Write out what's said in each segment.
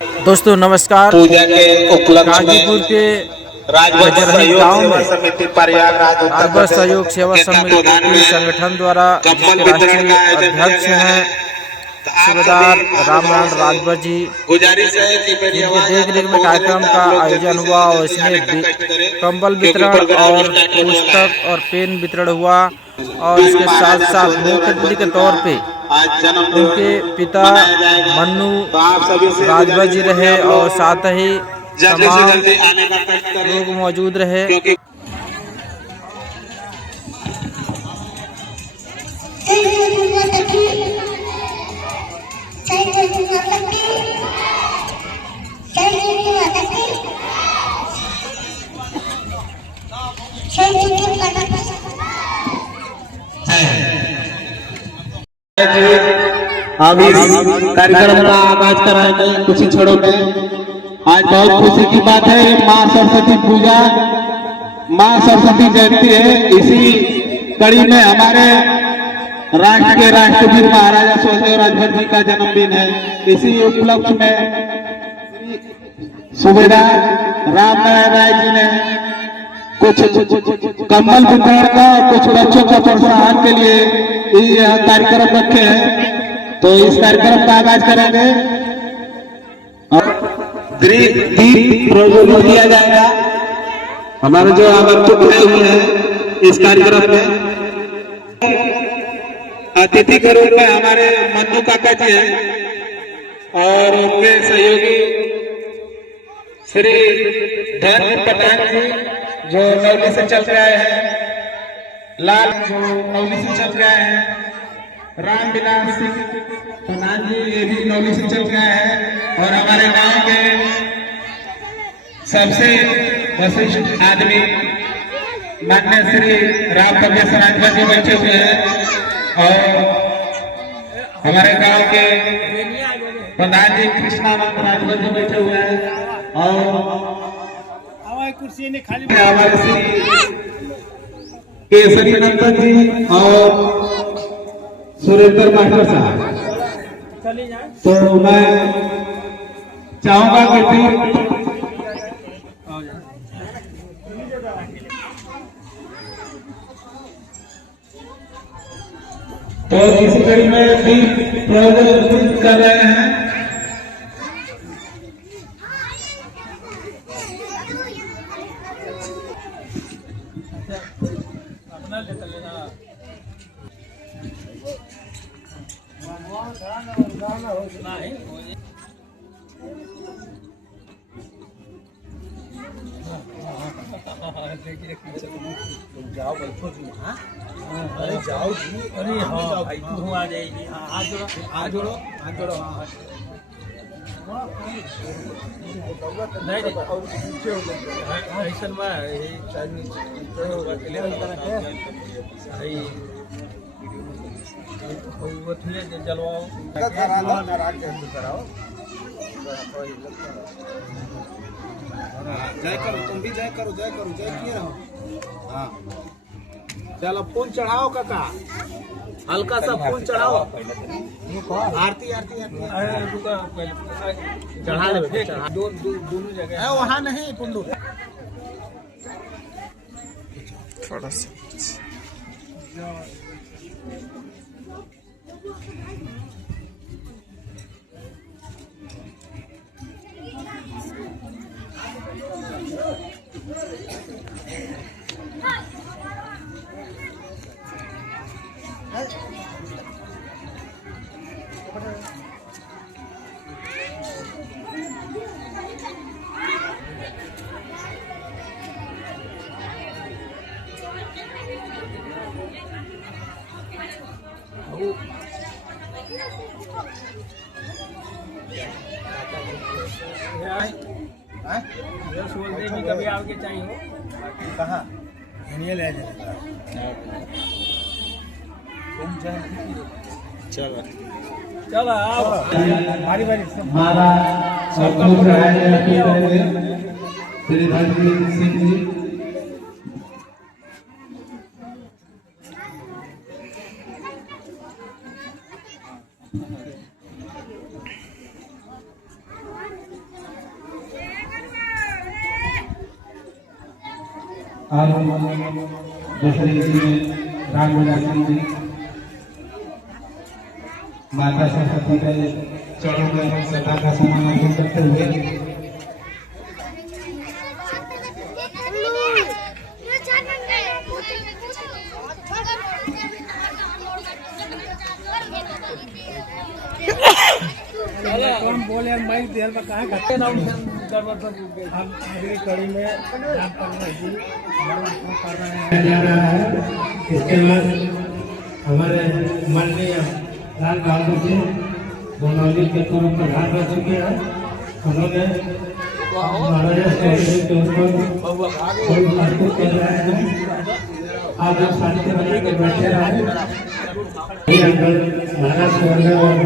दोस्तों नमस्कार। पूजा के उपलक्ष्य गाजीपुर में के राजभर सहयोग गांव सेवा में समिति प्रयागराज उत्तर राजभर सहयोग प्रदेश सेवा के समिति तत्वाधान में संगठन द्वारा कंबल जिसके वितरण राष्ट्रीय का आयोजन किया अध्यक्ष गया है। हैं तो आप सूबेदार सभी रामनारायण महानुभाव राजभर से जी, गुजारिश है कि मेरी जिनके आवाज देख आप रेख तक में पहुंच रही है कार्यक्रम तो का आप लोग आयोजन जल्दी हुआ से और जल्दी आने का इसमें कष्ट करें कंबल क्योंकि वितरण प्रोग्राम और स्टार्ट होने वाला पुस्तक है। और पेन वितरण हुआ और इसके साथ महाराजा साथ सुखदेव मुख्य अतिथि राजभर के जी का तौर पे आज जन्म उनके पिता मनाया जाएगा। मन्नू तो आप सभी से राजभर गुजारिश जी है कि रहे आप और लोग साथ ही जल्दी से तमाम जल्दी आने का कष्ट करें लोग मौजूद रहे। क्योंकि हम इस कार्यक्रम का आगाज कराएंगे कुछ ही क्षणों में। आज बहुत खुशी की बात है, माँ सरस्वती पूजा, माँ सरस्वती जयंती है। इसी कड़ी में हमारे राष्ट्र के राष्ट्रवीर महाराजा सुखदेव राजभर जी का जन्मदिन है। इसी उपलक्ष्य में सूबेदार रामनारायण राय जी ने कुछ कंबल वितरण का, कुछ बच्चों का प्रोत्साहन के लिए यह कार्यक्रम रखे हैं। तो इस कार्यक्रम का आगाज करेंगे और दीप प्रज्वलित किया जाएगा। हमारे जो आगंतुक आए हुए हैं इस कार्यक्रम में अतिथि के रूप में हमारे मन्नू काका जी हैं और उनके सहयोगी श्री धर्म पठान जी जो नौली से चल के आए हैं, लाल जो नौली से चल के आए हैं, राम विलास सिंह पठान जी ये भी नौली से चल के आए हैं और हमारे गांव के सबसे वरिष्ठ आदमी माननीय श्री राम प्रवेश राजभर जी बैठे हुए हैं और हमारे गांव के प्रधान जी कृष्णानंद राजभर जी बैठे हुए हैं और कुर्सी ने खाली हमारे श्री केसरी नंदन जी और सुरेंद्र मास्टर साहब। तो मैं चाहूंगा कि फिर तो इसी कड़ी में भी प्रज्वलित कर रहे हैं। जाओ बैठो जी। हाँ अरे जाओ जी, अरे हाँ भाई तू आ जाएगी। हाँ हाथ जोड़ो, हाथ जोड़ो, हाथ जोड़ो। हाँ नहीं नहीं और पीछे हो गए ऐसा में ये शायद नीचे होगा क्लियर सही वो थी जलवाओ कराओ। जय करो, तुम भी जय करो, जय करो, जय किए रहो। हाँ चलो फूल चढ़ाओ काका, हल्का सा फूल चढ़ाओ। आरती आरती आरती चढ़ा ले, दोनों जगह है वहाँ नहीं कुंडू थोड़ा सा कभी आपके चाहिए कहाँ ले चलो चलो आओ बारी बारी हमारा सदगुरु श्री धर्मवीर सिंह जी और दूसरे में राम विलासी जी माता सरस्वती के चरणों में श्रद्धा का सम्मान अर्पित करते हुए हम बोले माइक देर में कहाँ घटे ना हम अगली कड़ी में राम पलना जी कर रहे हैं। इसके बाद हमारे माननीय लाल बहादुर जी बनौली के पूर्व प्रधान रह चुके हैं। उन्होंने महाराजा सुहेलदेव के ऊपर फूल अर्पित कर रहे हैं। आप लोग शांति बना के बैठे रहे। महाराज सुहेलदेव और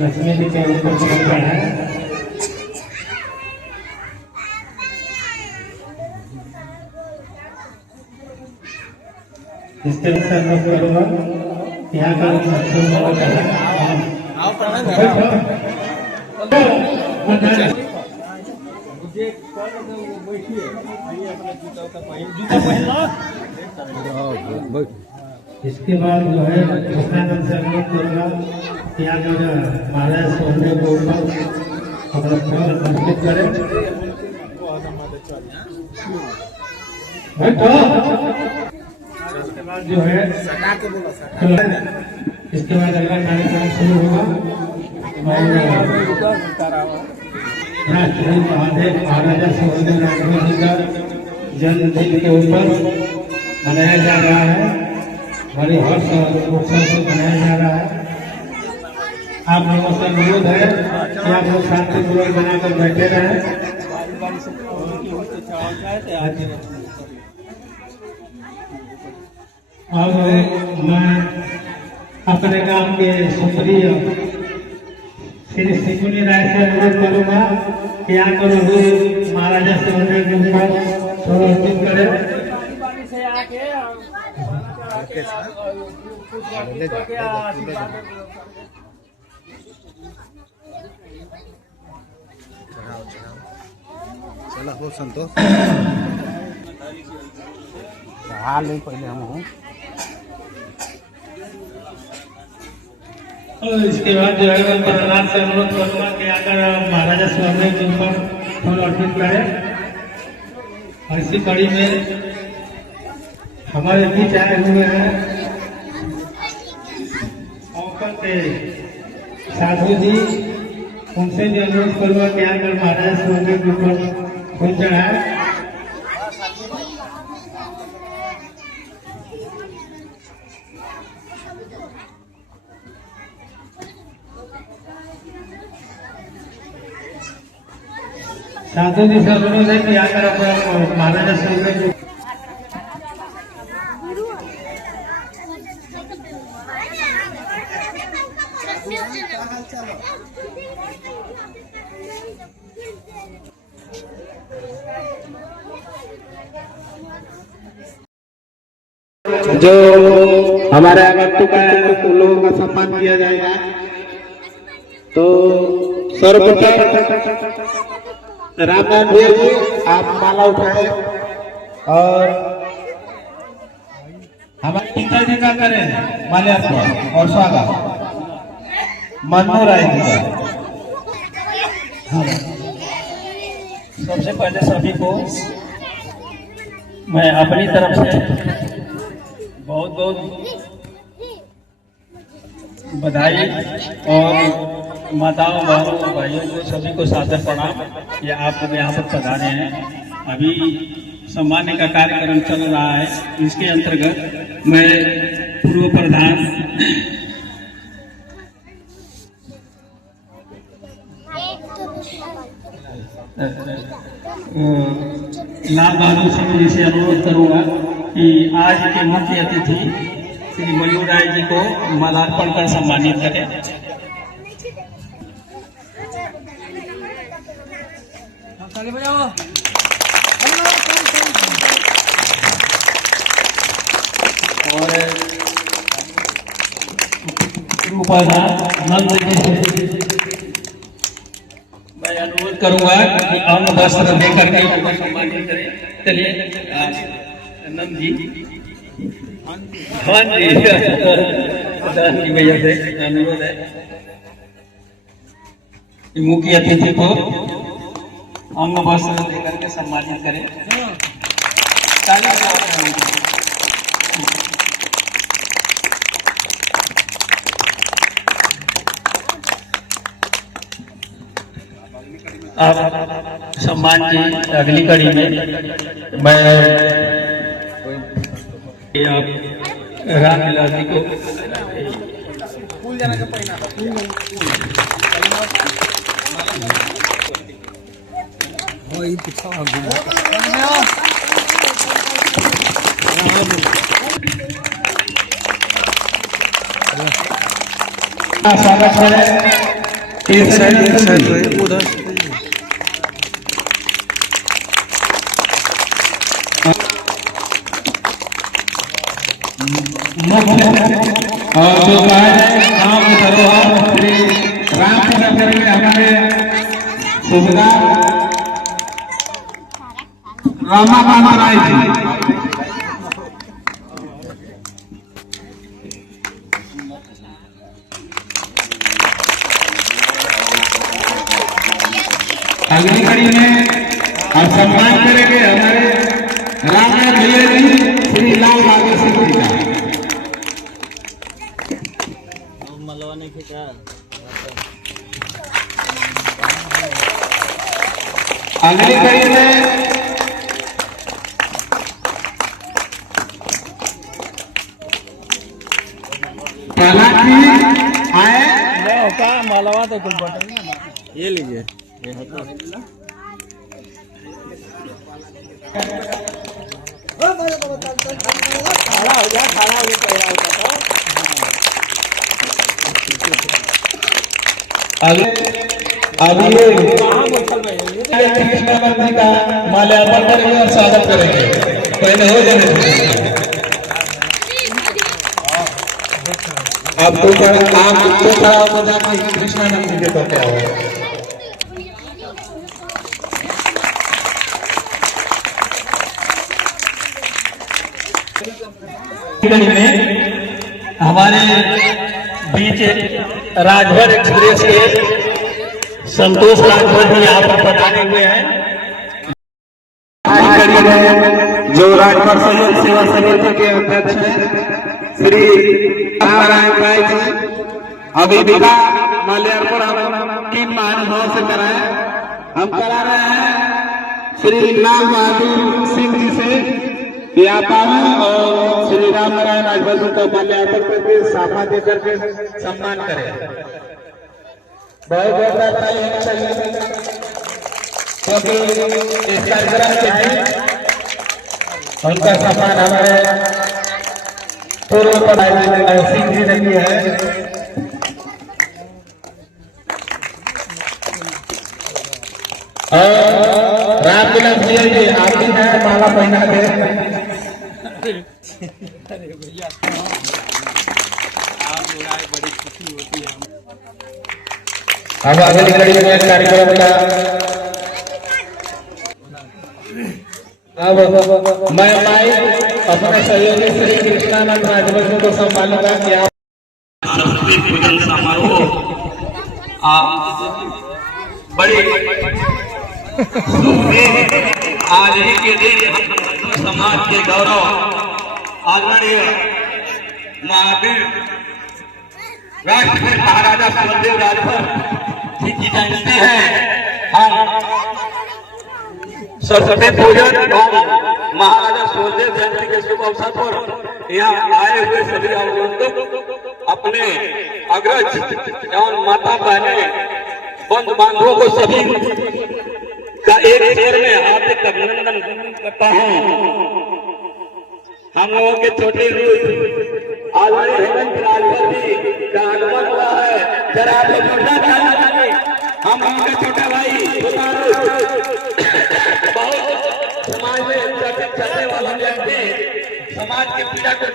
लक्ष्मी जी के ऊपर चल रहा है। इसके अनुसार करूँगा यहाँ का इसके बाद जो है कृष्णानंद से अनुरोध करूँगा यहाँ का महाराज सुहेलदेव के ऊपर अपना फूल अर्पित करें। इसके बाद जो है इसके बाद अगला कार्यक्रम शुरू होगा राष्ट्रपति महादेव महाराजा सुहेलदेव जी का जन्मदिन के ऊपर मनाया जा रहा है। बड़ी हर्ष और उत्सव से मनाया जा रहा है। आप लोगों से अनुरोध है कि आप लोग शांतिपूर्वक बनाकर बैठे रहें। अब मैं अपने गांव के सुप्रिय श्री सिकुनी राय से अनुरोध करूंगा कि यहाँ पर महाराजा सुहेलदेव के ऊपर थोड़ा अर्पित करें। चला हो संतोष हाल नहीं पहले हम हूँ। और इसके बाद जो है मैं प्रहलाद से अनुरोध करूंगा कि आकर महाराजा सुहेलदेव के ऊपर फूल अर्पित करें। और इसी कड़ी में हमारे बीच आए हुए हैं औकर के साधु जी। उनसे भी अनुरोध करूंगा कि आकर महाराजा सुहेलदेव के ऊपर फूल चढ़ाए। साधु जी से अनुरोध है कि आकर अपना महाराजा सुहेलदेव जो हमारे आगंतुक है तो लोगों का सम्मान किया जाएगा। तो सर्वप्रथम रामनाथ भैया जी आप माला उठाए और हमारे पिताजी का करें माल्यार्पण और स्वागत मन्नू राय जी का। सबसे पहले सभी को मैं अपनी तरफ से बहुत बहुत बधाई और माताओं बहनों भाइयों को सभी को सादर प्रणाम। ये आप लोग यहाँ पर पधारे हैं। अभी सम्मानने का कार्यक्रम चल रहा है। इसके अंतर्गत मैं पूर्व प्रधान लाल बहादुर सिंह जी से अनुरोध करूंगा कि आज के मुख्य अतिथि श्री मयूर राय जी को माल्यार्पण कर सम्मानित करें। और नंद जी से मैं अनुरोध करूंगा कि अन्न वस्त्र लेकर के उनको सम्मानित करें। चलिए नंद जी, हाँ जी, प्रधान जी भैया से अनुरोध है कि मुख्य अतिथि को अंग वस्त्र देकर के सम्मानित करें। ताली बजाओ। अब सम्मान की अगली कड़ी में मैं आप रामविलास जी को स्वागत है। उधर और जो गांव के धरोहर श्री रामचंद्र करेंगे हमारे सुबेदार रामा राय जी। अगली कड़ी में हम सम्मान करेंगे हमारे रामनाथ भैया जी श्री लाल बहादुर सिंह जी का। अगली कड़ी में प्रहलाद जी आए। मालवा तो कुछ बटन ये लीजिए। अभी कृष्णानंद जी का माल्यार्पण करेंगे और स्वागत करेंगे। पहले हो जाने अब तो आप तो खड़ा हो जाके कृष्णानंद जी के तो क्या हो। में हमारे बीच राजभर एक्सप्रेस के संतोष राजभर भी यहाँ पर पधारे हुए हैं। जो राजभर सहयोग सेवा समिति के अध्यक्ष हैं श्री नारायण राय जी। अभी विदा माल्यार्पण हम 3 महानुभाव से कराए। हम करा रहे हैं श्री लाल बहादुर सिंह जी से कि आप आए और श्री राम नारायण राजभर जी को माल्यार्पण करके साफा देकर के सम्मान करें। बहुत बहुत ताली होना चाहिए क्योंकि इस कार्यक्रम के हैं उनका सम्मान हमारे पूर्व प्रधानमंत्री सिंह जी ने किया है। और रामविलास भैया जी आप भी हैं माला पहना दे। अब अगली कड़ी में कार्यक्रम का अब मैं अपने सहयोगी श्री कृष्णानंद राजभर को संभालूंगा कि आप संस्कृत पूजन समारोह बड़े आज ही के दिन समाज के गौरव आदरणीय महावीर राष्ट्रपति महाराजा सुखदेव राजभर जी की जयंती है। हम सरस्वती पूजन और महाराजा सुखदेव जयंती के शुभ अवसर पर यहाँ आए हुए सभी आगंतुक अपने अग्रज एवं माता बहने बंधु बांधवों को सभी का एक शेर में हार्दिक अभिनंदन करता हूँ। हम लोगों के छोटे रूप आदरणीय हेमंत राजभर जी का आगमन हुआ है। जरा आप लोग जोरदार ताली बजाइए। हम उनका छोटा भाई बहुत समाज में चर्चित चलने वाला व्यक्ति, समाज की पीड़ा को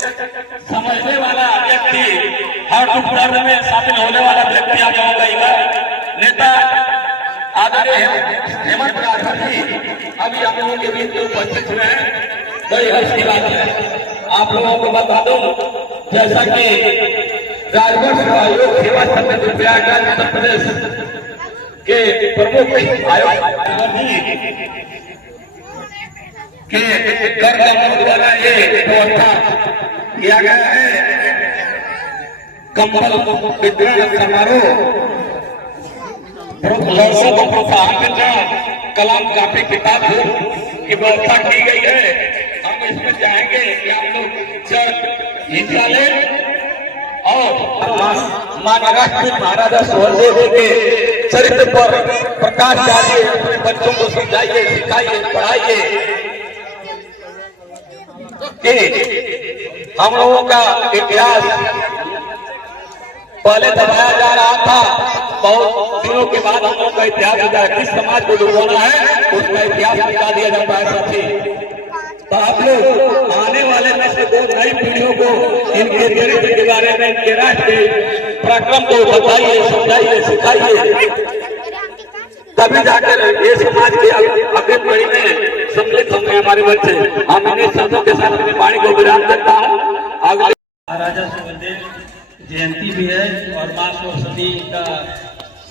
समझने वाला व्यक्ति, हर दुख दर्द में शामिल होने वाला व्यक्ति आप लोगों का युवा नेता आदरणीय हेमंत राजभर जी अभी आप लोगों के बीच में उपस्थित हुए हैं। बड़ी हर्ष की बात है। आप लोगों को बता दूं, जैसा कि राजभर सहयोग सेवा समिति प्रयागराज उत्तर प्रदेश के प्रमुख आयोग के कर द्वारा ये व्यवस्था किया गया है। कंबल वितरण समारोह लड़कों को प्रोत्साहन मिलना, कलम कापी किताब की व्यवस्था की गई है। हम इसमें चाहेंगे कि आप लोग हिस्सा लें और महाराष्ट्र महाराजा सुहेलदेव के चरित्र पर प्रकाश डालिए, अपने बच्चों को समझाइए, सिखाइए, पढ़ाइए कि हम लोगों का इतिहास पहले दबाया जा रहा था, बहुत दिनों के बाद हम लोग का इतिहास हो जाए। किस समाज को डुबोना है उसका इतिहास बता दिया जाता है साथी। तो आप लोग आने वाले नस्ल को, नई पीढ़ियों को इनके चरित्र के बारे में, इनके राष्ट्र के पराक्रम को बताइए, समझाइए, सिखाइए, तभी जाकर ये समाज के अग्रणी पीढ़ी में सम्मिलित होंगे हमारे बच्चे। हम इन शब्दों के साथ अपनी वाणी को विराम करता हूँ। अगले महाराजा सुहेलदेव जयंती भी है और माँ सरस्वती का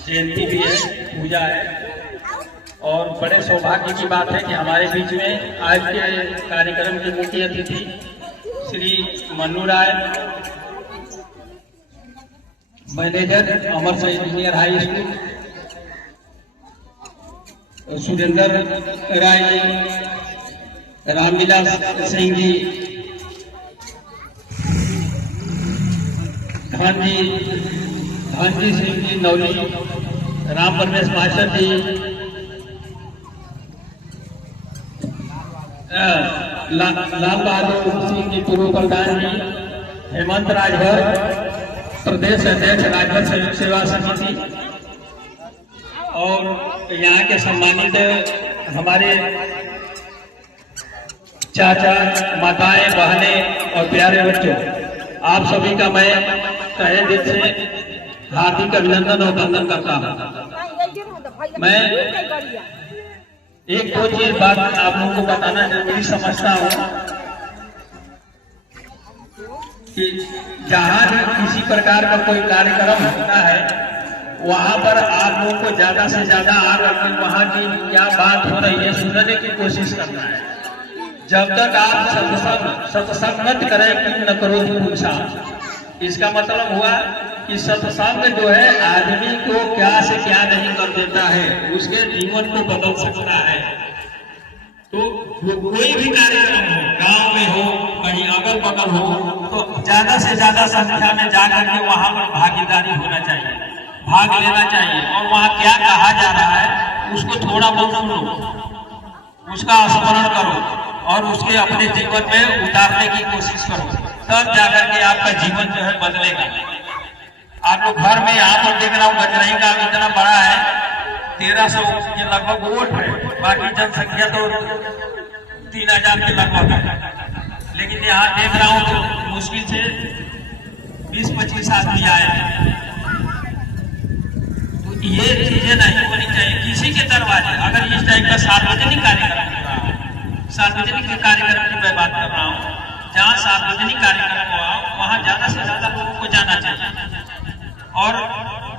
जयंती भी है, पूजा है। और बड़े सौभाग्य की बात है कि हमारे बीच में आज के कार्यक्रम के मुख्य अतिथि श्री मन्नू राय, मैनेजर अमर शहीद junior high school, Surendra Rai ji, Ramvilas Singh ji, Dhanji Singh ji नौली, राम परमेश मास्टर जी, लाल बहादुर सिंह जी पूर्व प्रधान जी, हेमंत राजभर प्रदेश अध्यक्ष राजभर सहयोग सेवा समिति, और यहाँ के सम्मानित हमारे चाचा, माताएं, बहनें और प्यारे बच्चों, आप सभी का मैं तहे दिल से हार्दिक अभिनंदन और वंदन करता हूँ। मैं एक दो चीज बात आप लोगों को बताना जरूरी समझता हूँ कि जहाँ भी किसी प्रकार का कोई कार्यक्रम होता है, वहाँ पर आप लोगों को ज्यादा से ज्यादा आकर वहाँ की क्या बात हो रही है सुनने की कोशिश करना है। जब तक आप सत्संग मत करें कि न करो पूछा, इसका मतलब हुआ कि सत्संग जो है आदमी को क्या से क्या नहीं कर देता है, उसके जीवन को बदल सकता है। तो कोई भी कार्यक्रम हो, गांव में हो, कहीं अगल बगल हो, तो ज्यादा से ज्यादा संख्या में जाकर के वहां पर भागीदारी होना चाहिए, भाग लेना चाहिए, और वहाँ क्या कहा जा रहा है उसको थोड़ा बहुत सुनो, उसका स्मरण करो और उसके अपने जीवन में उतारने की कोशिश करो, तब जाकर के आपका जीवन जो है बदलेगा। आप लोग घर में यहाँ पर देख रहा हूँ गजरई का इतना बड़ा है, 1300 के लगभग वोट है, बाकी जनसंख्या तो 3000 के लगभग है, लेकिन यहाँ देख रहा हूँ तो मुश्किल से 20-25 आदमी आए हैं। तो ये चीजें नहीं होनी चाहिए किसी के दरवाजे। अगर इस टाइप का सार्वजनिक कार्यक्रम हो रहा है, सार्वजनिक कार्यक्रम की मैं बात कर रहा हूँ, जहाँ सार्वजनिक कार्यक्रम हो वहाँ ज्यादा से ज्यादा लोगों को जाना चाहिए, और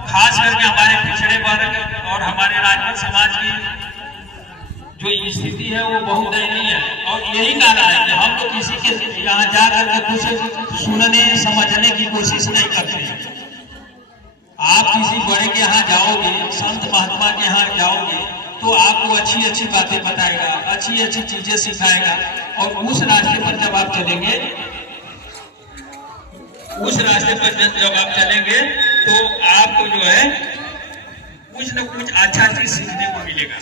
खास करके हमारे पिछड़े वर्ग और हमारे राजपूत समाज की जो स्थिति है वो बहुत दयनीय है। और यही कारण है कि हम लोग किसी के यहाँ जाकर के कुछ सुनने समझने की कोशिश नहीं करते। आप किसी बड़े के यहाँ जाओगे, संत महात्मा के यहाँ जाओगे, तो आपको अच्छी अच्छी बातें बताएगा, अच्छी अच्छी चीजें सिखाएगा, और उस रास्ते पर जब आप चलेंगे, उस रास्ते पर जब आप चलेंगे तो आपको जो है कुछ न कुछ अच्छा चीज सीखने को मिलेगा।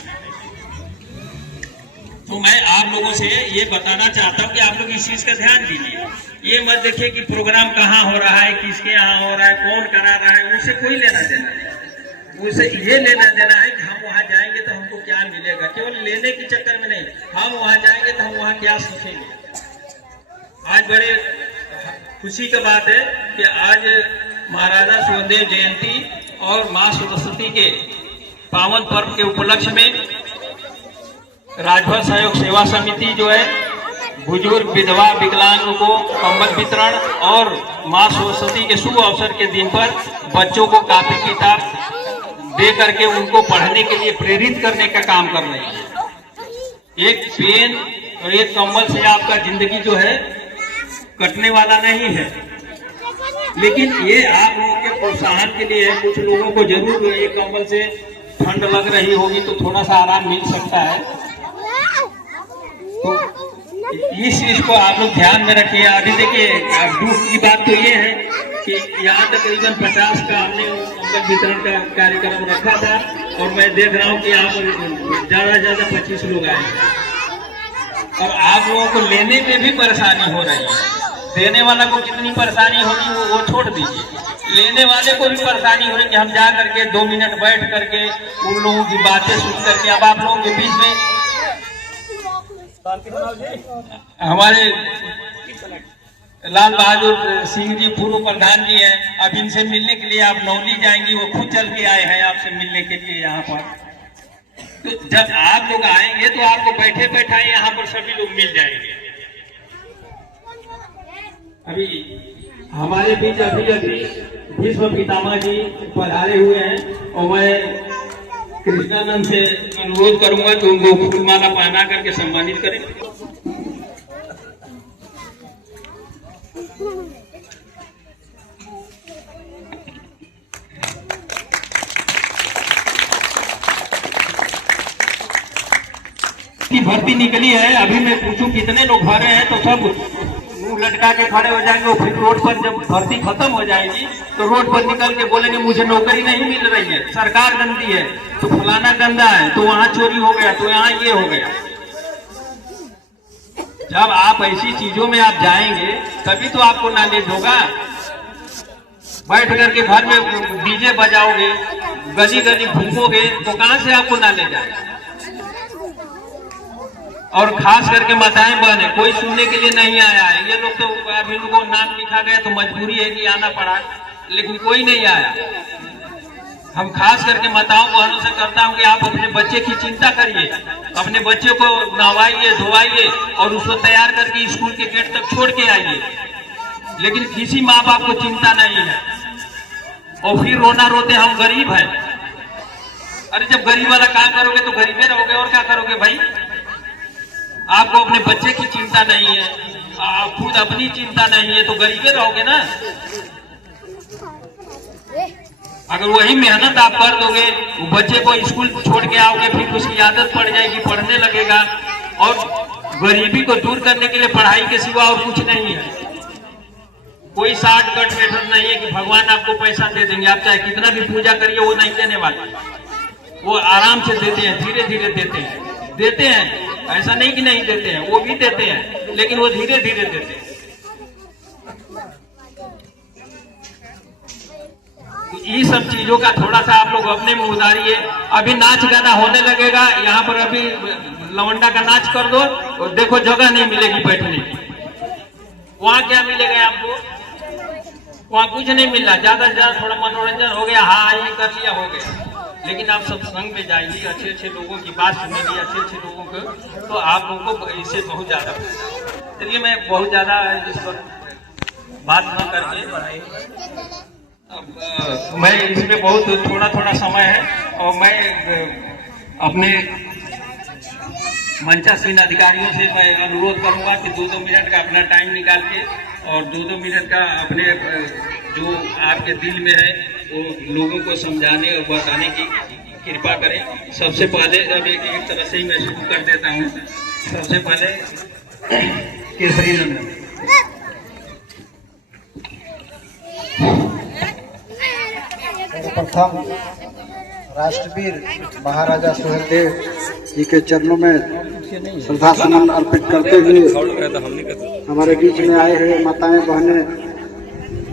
तो मैं आप लोगों से ये बताना चाहता हूँ कि आप लोग इस चीज का ध्यान दीजिए। ये मत देखिए कि प्रोग्राम कहाँ हो रहा है, किसके यहाँ हो रहा है, कौन करा रहा है, उससे कोई लेना देना नहीं। उसे ये लेना देना है कि हम वहाँ जाएंगे तो हमको क्या मिलेगा, केवल लेने के चक्कर में नहीं, हम वहाँ जाएंगे तो हम वहाँ क्या सीखेंगे। आज बड़े खुशी की बात है कि आज महाराजा सुहेलदेव जयंती और माँ सरस्वती के पावन पर्व के उपलक्ष्य में राजभर सहयोग सेवा समिति जो है बुजुर्ग विधवा विकलांग को कंबल वितरण और माँ सरस्वती के शुभ अवसर के दिन पर बच्चों को कॉपी किताब दे करके उनको पढ़ने के लिए प्रेरित करने का काम कर रही है। एक पेन और एक कंबल से आपका जिंदगी जो है कटने वाला नहीं है, लेकिन ये आप लोगों के प्रोत्साहन के लिए है। कुछ लोगों को जरूर ये कंबल से ठंड लग रही होगी तो थोड़ा सा आराम मिल सकता है, तो इस चीज को आप लोग ध्यान में रखिए। अभी देखिए दुख की बात तो ये है कि यहाँ तकरीबन 50 का हमने कंबल वितरण का कार्यक्रम रखा था और मैं देख रहा हूँ कि यहाँ पर ज्यादा से ज्यादा 25 लोग आए और आप लोगों को लेने में भी परेशानी हो रही है। देने वाला को कितनी परेशानी होगी वो छोड़ दीजिए, लेने वाले को भी परेशानी हो रही कि हम जा करके 2 मिनट बैठ करके उन लोगों की बातें सुन करके। अब आप लोगों के बीच में हमारे लाल बहादुर सिंह जी पूर्व प्रधान जी हैं, अब इनसे मिलने के लिए आप नौली जाएंगी, वो खुद चल के आए हैं आपसे मिलने के लिए यहाँ पर। तो जब आप लोग आएंगे तो आपको बैठे बैठाए यहाँ पर सभी लोग मिल जाएंगे। अभी हमारे बीच अभी भीष्म पितामह जी पधारे हुए हैं और मैं कृष्णानंद से अनुरोध करूंगा कि उनको फूलमाला पहना करके सम्मानित करें। की भर्ती निकली है, अभी मैं पूछूं कितने लोग भरे हैं तो सब मुंह लटका के खड़े हो जाएंगे और फिर रोड पर जब भर्ती खत्म हो जाएगी तो रोड पर निकल के बोलेंगे मुझे नौकरी नहीं मिल रही है, सरकार गंदी है, तो फलाना गंदा है, तो वहां चोरी हो गया, तो यहाँ ये हो गया। जब आप ऐसी चीजों में आप जाएंगे तभी तो आपको नॉलेज होगा। बैठ करके घर में डीजे बजाओगे, गली गली घूमोगे तो कहां से आपको नॉलेज आएगा। और खास करके माताएं बहने कोई सुनने के लिए नहीं आया है, ये लोग तो अभी उनको नाम लिखा गया तो मजबूरी है कि आना पड़ा, लेकिन कोई नहीं आया। हम खास करके माताओं बहनों से करता हूं कि आप अपने बच्चे की चिंता करिए, अपने बच्चे को नहवाइए धोवाइए और उसको तैयार करके स्कूल के गेट तक छोड़ के आइए, लेकिन किसी माँ बाप को चिंता नहीं है और फिर रोना रोते हम गरीब हैं। अरे जब गरीब वाला काम करोगे तो गरीबे रहोगे और क्या करोगे भाई। आपको अपने बच्चे की चिंता नहीं है, आप खुद अपनी चिंता नहीं है तो गरीबे रहोगे ना। अगर वही मेहनत आप कर दोगे, वो बच्चे को स्कूल छोड़ के आओगे, फिर उसकी आदत पड़ जाएगी, पढ़ने लगेगा। और गरीबी को दूर करने के लिए पढ़ाई के सिवा और कुछ नहीं है। कोई शॉर्टकट मेथड नहीं है कि भगवान आपको पैसा दे देंगे, आप चाहे कितना भी पूजा करिए वो नहीं देने वाले, वो आराम से देते हैं, धीरे धीरे देते हैं। ऐसा नहीं कि नहीं देते हैं, वो भी देते हैं, लेकिन वो धीरे धीरे देते हैं। ये सब चीजों का थोड़ा सा आप लोग अपने में उतारिए। अभी नाच गाना होने लगेगा यहाँ पर, अभी लवंडा का नाच कर दो और देखो जगह नहीं मिलेगी बैठने की। वहाँ क्या मिलेगा आपको, वहाँ कुछ नहीं मिल रहा, ज्यादा से ज्यादा थोड़ा मनोरंजन हो गया, हाँ ये कर लिया हो गया। लेकिन आप सत्संग में जाएंगे, अच्छे अच्छे लोगों की बात सुनेंगे, अच्छे अच्छे लोगों को, तो आप लोगों को इससे बहुत ज्यादा। चलिए मैं बहुत ज्यादा इस पर बात न करके, मैं इसमें बहुत थोड़ा समय है और मैं अपने मंचासीन अधिकारियों से मैं अनुरोध करूंगा कि 2-2 मिनट का अपना टाइम निकाल के और 2-2 मिनट का अपने जो आपके दिल में है वो लोगों को समझाने और बताने की कृपा करें। सबसे पहले अब एक तरह से ही मैं शुरू कर देता हूँ। सबसे पहले केसरी नंदन। प्रथम राष्ट्रवीर महाराजा सुहेलदेव जी के चरणों में श्रद्धा सुमन अर्पित करते हुए हमारे बीच में आए हुए माताएं बहनें,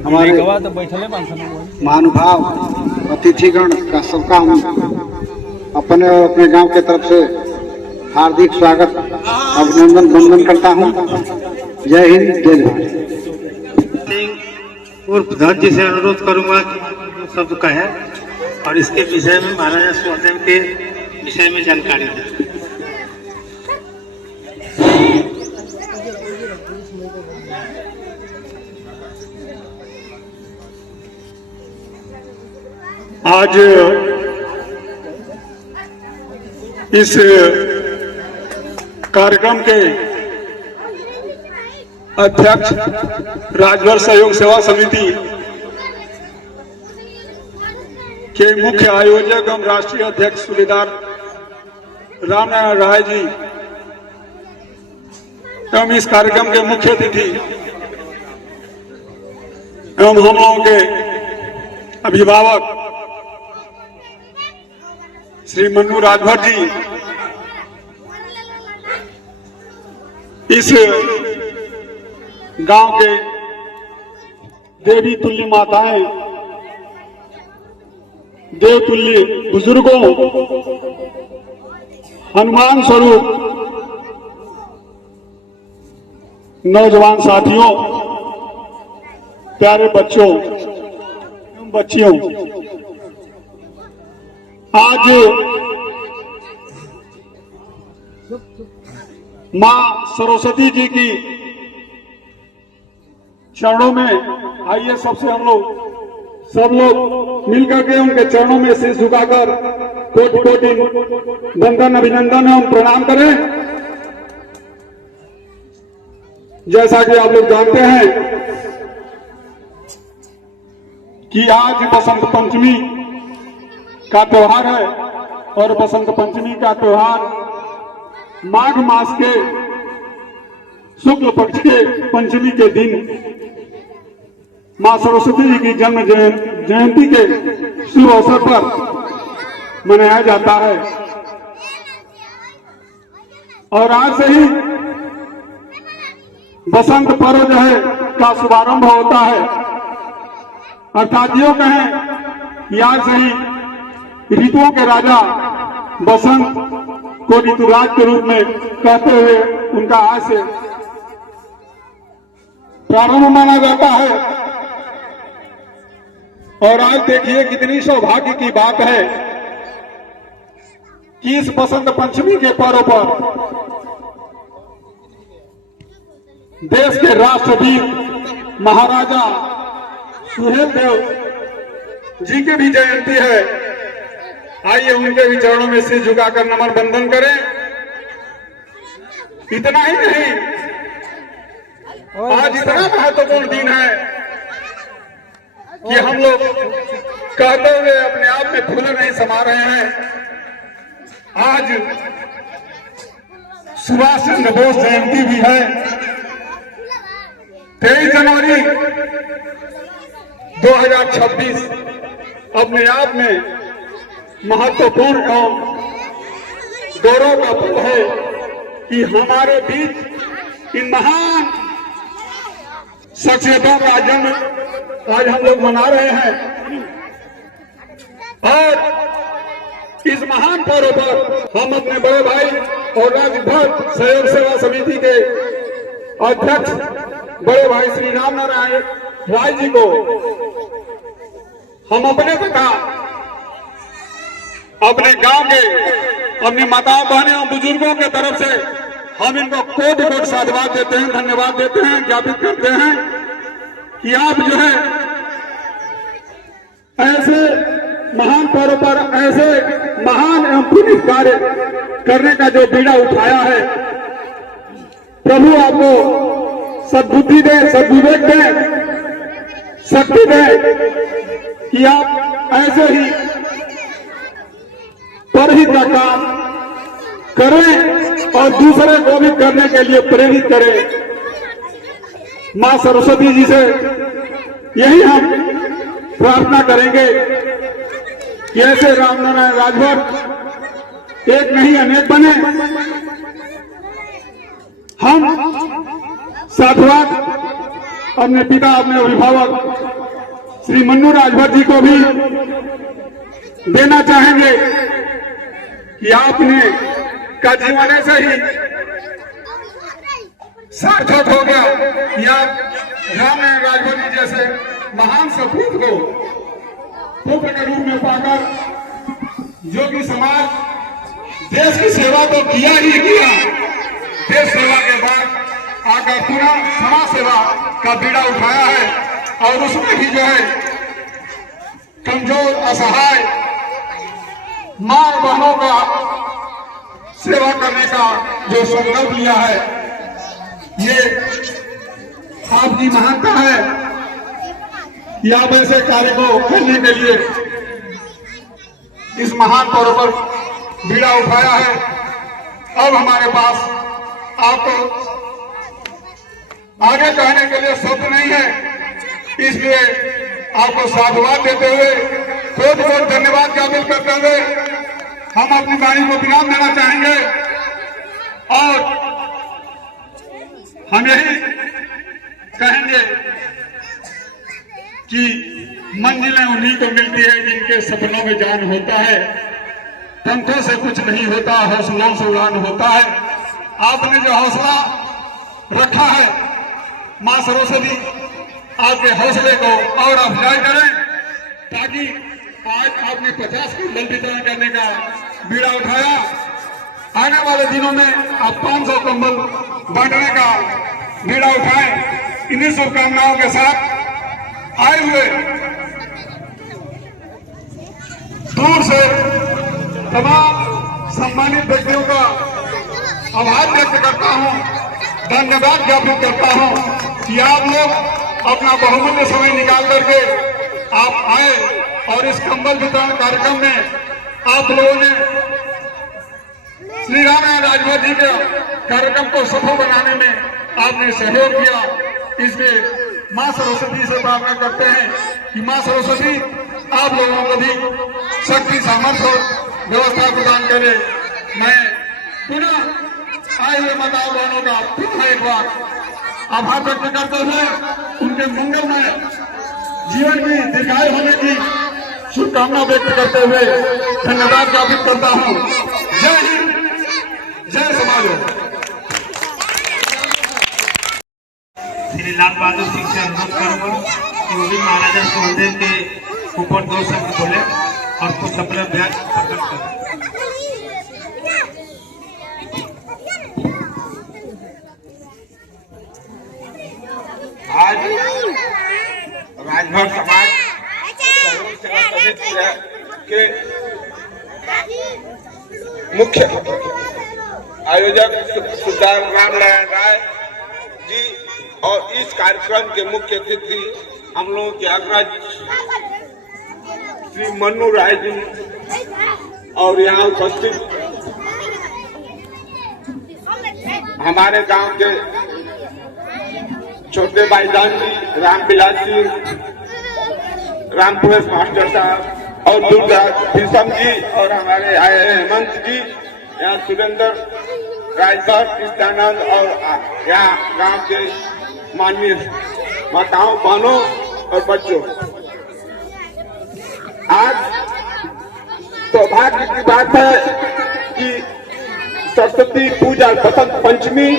हमारे महानुभाव अतिथिगण का सबका हम अपने और अपने गांव के तरफ से हार्दिक स्वागत अभिनंदन वंदन करता हूं। जय हिंद जय भारत। उर्फ धन जी से अनुरोध करूंगा कि शब्द कहें और इसके विषय में महाराजा सुहेलदेव के विषय में जानकारी दें। आज इस कार्यक्रम के अध्यक्ष राजभर सहयोग सेवा समिति के मुख्य आयोजक एवं राष्ट्रीय अध्यक्ष सूबेदार रामनारायण राय जी एवं इस कार्यक्रम के मुख्य अतिथि एवं हम लोगों के अभिभावक श्री मन्नू राजभर जी, इस गांव के देवी तुल्य माताएं, देवतुल्य बुजुर्गों, हनुमान स्वरूप नौजवान साथियों, प्यारे बच्चों एवं बच्चियों, आज मां सरस्वती जी की चरणों में आइए सबसे हम लोग सब लोग मिलकर के उनके चरणों में शीश झुकाकर कोटि कोटि वंदन अभिनंदन एवं प्रणाम करें। जैसा कि आप लोग जानते हैं कि आज बसंत पंचमी का त्योहार है और बसंत पंचमी का त्योहार माघ मास के शुक्ल पक्ष के पंचमी के दिन मां सरस्वती जी की जन्म जयंती के शुभ अवसर पर मनाया जाता है। और आज से ही बसंत पर्व जो है का शुभारंभ होता है, अर्थात यो कहें कि आज से ही ऋतुओं के राजा बसंत को ऋतुराज के रूप में कहते हुए उनका आज से प्रारंभ माना जाता है। और आज देखिए कितनी सौभाग्य की बात है कि इस बसंत पंचमी के पर्व पर देश के राष्ट्रवीर महाराजा सुहेलदेव जी की भी जयंती है। आइए उनके भी चरणों में सिर झुकाकर नमन बंदन करें। इतना ही नहीं, आज इतना महत्वपूर्ण दिन है कि हम लोग कहते हुए अपने आप में फूल नहीं समा रहे हैं। आज सुभाष चंद्र बोस जयंती भी है। 23 जनवरी 2026 अपने आप में महत्वपूर्ण एवं गौरव का पल है कि हमारे बीच इन महान शख्सियतों का जन्म आज हम लोग मना रहे हैं। और इस महान पर्व पर हम अपने बड़े भाई और राजभर सहयोग सेवा समिति के अध्यक्ष बड़े भाई श्री रामनारायण राय जी को हम अपने तथा अपने गांव के अपनी माताओं बहनों और बुजुर्गों के तरफ से हम इनको कोटि कोटि साधुवाद देते हैं, धन्यवाद देते हैं, ज्ञापित करते हैं कि आप जो है ऐसे महान पर्व पर ऐसे महान एवं पुण्य कार्य करने का जो बीड़ा उठाया है, प्रभु आपको सद्बुद्धि दे, सद्विवेक दे, शक्ति दे कि आप ऐसे ही परहित का काम करें और दूसरे को भी करने के लिए प्रेरित करें। मां सरस्वती जी से यही हम प्रार्थना करेंगे कि ऐसे रामनारायण राजभर एक नहीं अनेक बने। हम साधुवाद अपने पिता अपने अभिभावक श्री मन्नू राजभर जी को भी देना चाहेंगे कि आपने का जीवन ऐसे ही सार्थक हो गया कि आप रामनारायण राजभर जी जैसे महान सपूत को पुत्र के रूप में पाकर जो कि समाज देश की सेवा तो किया ही किया, देश सेवा के बाद आकर पुनः समाज सेवा का बीड़ा उठाया है और उसमें ही जो है कमजोर असहाय माँ बहनों का सेवा करने का जो संकल्प लिया है, ये आपकी महानता है कि आप ऐसे कार्य को करने के लिए इस महान पर्व पर बीड़ा उठाया है। अब हमारे पास आपको आगे कहने के लिए शब्द नहीं है, इसलिए आपको साधुवाद देते हुए बहुत बहुत धन्यवाद ज्ञापित करते हुए हम अपनी वाणी को विराम देना चाहेंगे और हम यही कहेंगे कि मंजिलें उन्हीं को मिलती है जिनके सपनों में जान होता है, पंखों से कुछ नहीं होता, हौसलों से उड़ान होता है। आपने जो हौसला रखा है, मां सरस्वती आपके हौसले को और अफजाई करें, ताकि आज आपने 50 कुंतल वितरण करने का बीड़ा उठाया, आने वाले दिनों में आप 500 कंबल बांटने का बीड़ा उठाएं। इन्हीं शुभकामनाओं के साथ आए हुए दूर से तमाम सम्मानित व्यक्तियों का आभार व्यक्त करता हूं, धन्यवाद ज्ञापित करता हूं कि आप लोग अपना बहुमूल्य समय निकाल करके आप आए और इस कंबल वितरण कार्यक्रम में आप लोगों ने श्री रामायण राजभर जी के कार्यक्रम को सफल बनाने में आपने सहयोग किया। इसलिए मां सरस्वती से प्रार्थना करते हैं कि मां सरस्वती आप लोगों को भी शक्ति सामर्थ्य और व्यवस्था प्रदान करे। मैं पुनः आए हुए माताओं बहनों का पुनः एक बार आभार व्यक्त करते हुए उनके मंगलमय जीवन की दीर्घायु होने की शुभकामना व्यक्त करते हुए धन्यवाद ज्ञापित करता हूं। जय हिंद, जय समाज। श्री लाल बहादुर सिंह से अनुरोध करूंगा कि वो भी महाराजा सुहेलदेव के ऊपर 2 शब्द बोले और कुछ अपने अभ्यास प्रकट करें। आज राजभर समाज सेवा समिति के मुख्य आयोजक सरदार रामनारायण राय जी और इस कार्यक्रम के मुख्य अतिथि हम लोगों के अग्रज श्री मन्नू राय जी और यहाँ उपस्थित हमारे गांव के छोटे भाईजान जी, रामविलास जी, रामपुरेश मास्टर साहब और दुर्गा भीषम जी और हमारे आए हेमंत जी, यहाँ सुरेंद्र राजभर कृष्णानंद और यहाँ गांव के माननीय माताओं बहनों और बच्चों, आज सौभाग्य की बात है कि सरस्वती पूजा बसंत पंचमी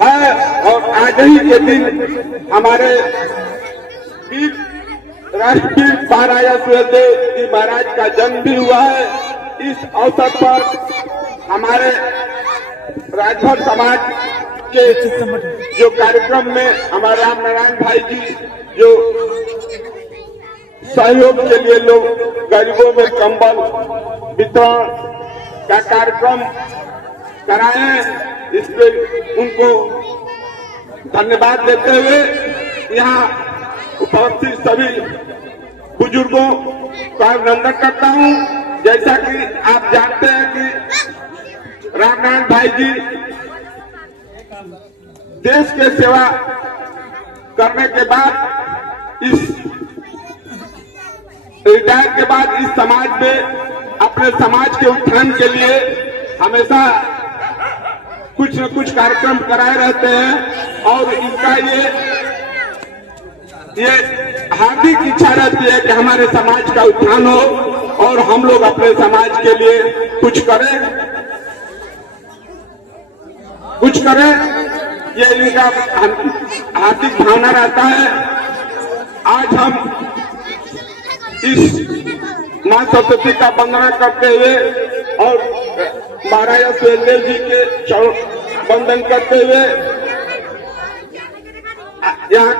है और आज ही के दिन हमारे वीर राष्ट्रवीर महाराजा सुहेलदेव जी महाराज का जन्म भी हुआ है। इस अवसर पर हमारे राजभर समाज के जो कार्यक्रम में हमारे रामनारायण भाई जी जो सहयोग के लिए लोग गरीबों में कंबल वितरण का कार्यक्रम कराए, इसलिए उनको धन्यवाद देते हुए यहाँ उपस्थित सभी बुजुर्गों का अभिनंदन करता हूँ। जैसा कि आप जानते हैं कि रामनारायण भाई जी देश के सेवा करने के बाद इस रिटायर के बाद इस समाज में अपने समाज के उत्थान के लिए हमेशा कुछ न कुछ कार्यक्रम कराए रहते हैं और इनका ये हार्दिक इच्छा रहती है कि हमारे समाज का उत्थान हो और हम लोग अपने समाज के लिए कुछ करें, ये इनका हार्दिक भावना रहता है। आज हम इस मां सरस्वती का वंदना करते हुए और महाराजा सुहेलदेव जी के चरण वंदन करते हुए यहाँ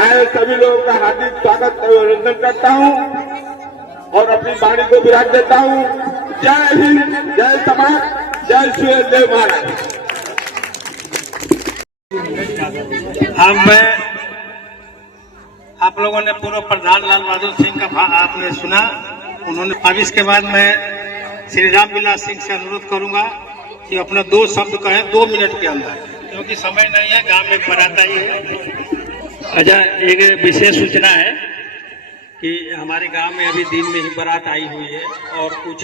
आए सभी लोगों का हार्दिक स्वागत और अभिनंदन करता हूँ। और अपनी वाणी को विराट देता हूँ। जय हिंद, जय समाज, जय सुहेलदेव महाराज। मैं आप लोगों ने पूर्व प्रधान लाल बहादुर सिंह का आपने सुना। उन्होंने अब इसके बाद मैं श्री राम विलास सिंह से अनुरोध करूंगा कि अपना 2 शब्द कहें 2 मिनट के अंदर, क्योंकि समय नहीं है, गांव में बारात आई है। अच्छा, एक विशेष सूचना है कि हमारे गांव में अभी दिन में ही बारात आई हुई है और कुछ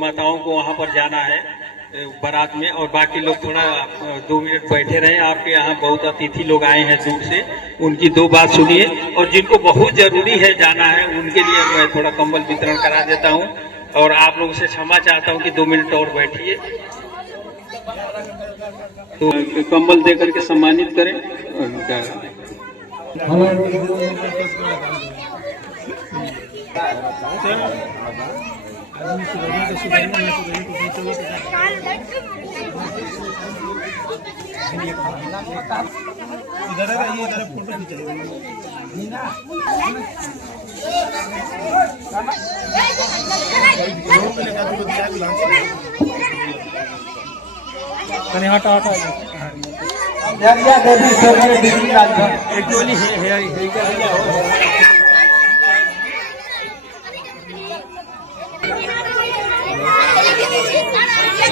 माताओं को वहां पर जाना है बारात में, और बाकी लोग थोड़ा 2 मिनट बैठे रहे। आपके यहाँ बहुत अतिथि लोग आए हैं दूर से, उनकी 2 बात सुनिए, और जिनको बहुत जरूरी है जाना है उनके लिए मैं थोड़ा कंबल वितरण करा देता हूँ, और आप लोगों से क्षमा चाहता हूँ कि 2 मिनट और बैठिए। तो कंबल दे करके सम्मानित करें।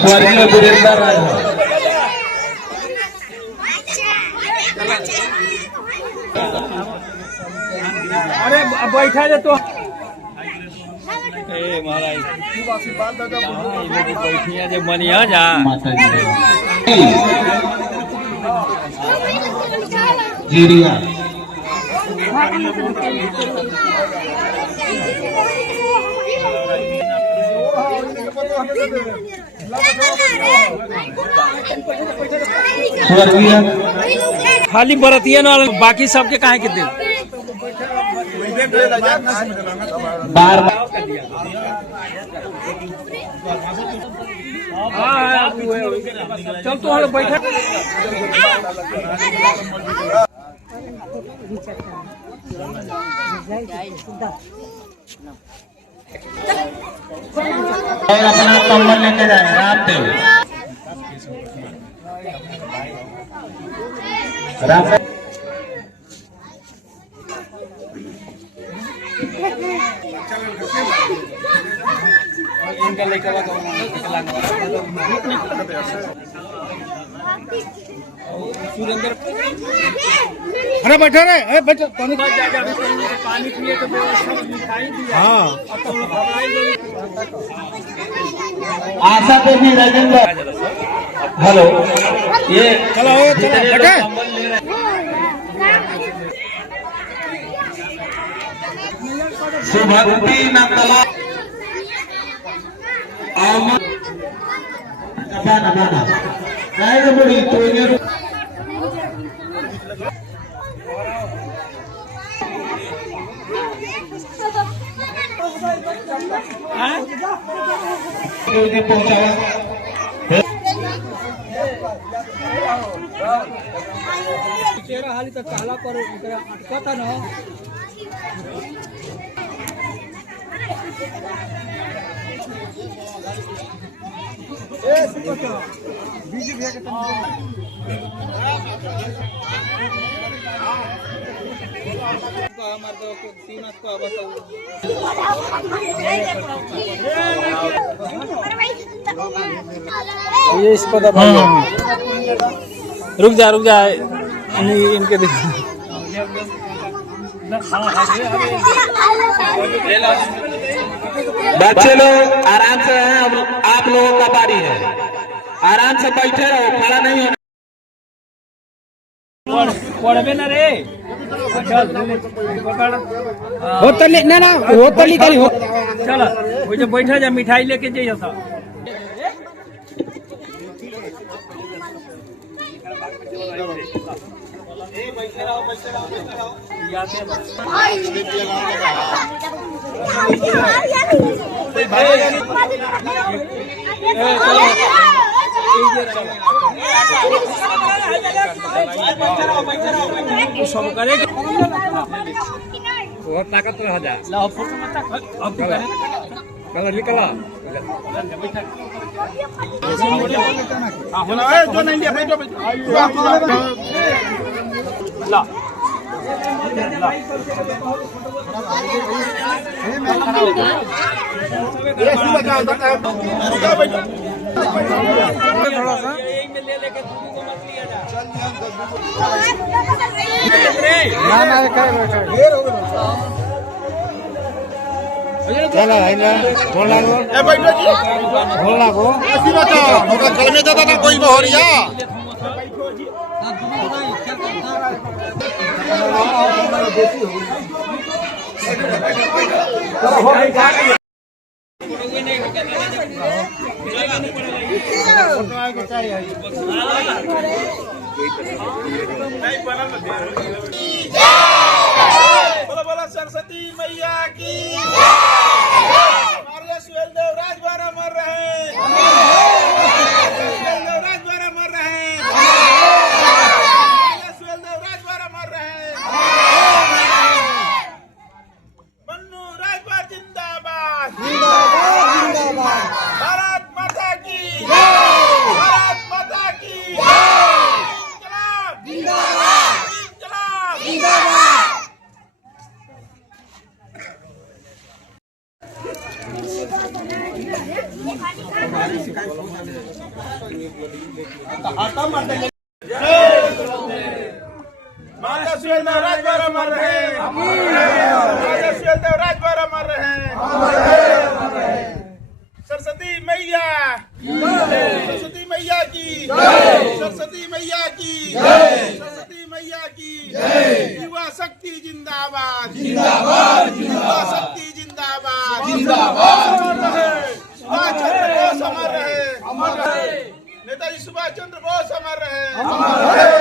स्वर्गीय वीरेंद्र राय अरे बैठा दे तो महाराज बैठिया जो मनिया जा जीरिया स्वर्गीय खाली बरतिया न बाकी सबके काहे के दे बार चल तो हम बैठा और अपना कंबल लेके जाए रामदेव अरे बैठो रे, बैठो पानी पिए तो व्यवस्था मिठाई दिया। हाँ आशा देवी राजेंद्र। हेलो, ये चलो जितने लोग बैठे कंबल ले रहे शुभंती नकला बाना काय रे बड़ी तो ये पहुंचाया चेहरा हाली तक काला पर अटकता न ये इसको दबा रुक जा इनके बच्चे लोग आराम से हैं, अब आप लोगों का बारी है, आराम से बैठे रहो, खड़ा नहीं होना। पढ़बे ना रे होतली ना होतली करी हो चल वो जो बैठा जा मिठाई लेके जाइए था सब करे वो ताकत तो हजा ला फोटो मत अब करे कलर निकला होना है जो नहीं है जो ला थोड़ा सा ना चला भाई ना बोल लागो ए बैठो जी बोल लागो ऐसी बात होगा कल में दादा ना कोई बहरिया बोला बोला सरस्वती मैया की हमारे सुहेल देव राजभर अमर रहे सुहेल देव राजभर अमर रहे सुहेल देव राजभर अमर रहे मन्नू राजभर जिंदाबाद भारत माता की भारत माता की इंकलाब इंकलाब माता सुहेल देव राजभर अमर रहे माता सुहेल देव राजभर अमर रहे सरस्वती मैया सरस्वती मैया की सरस्वती मैया की सरस्वती मैया की युवा शक्ति जिंदाबाद जिंदाबाद युवा शक्ति जिंदाबाद जिंदाबाद सुभाष चंद्र बोस अमर रहे नेताजी सुभाष चंद्र बोस अमर रहे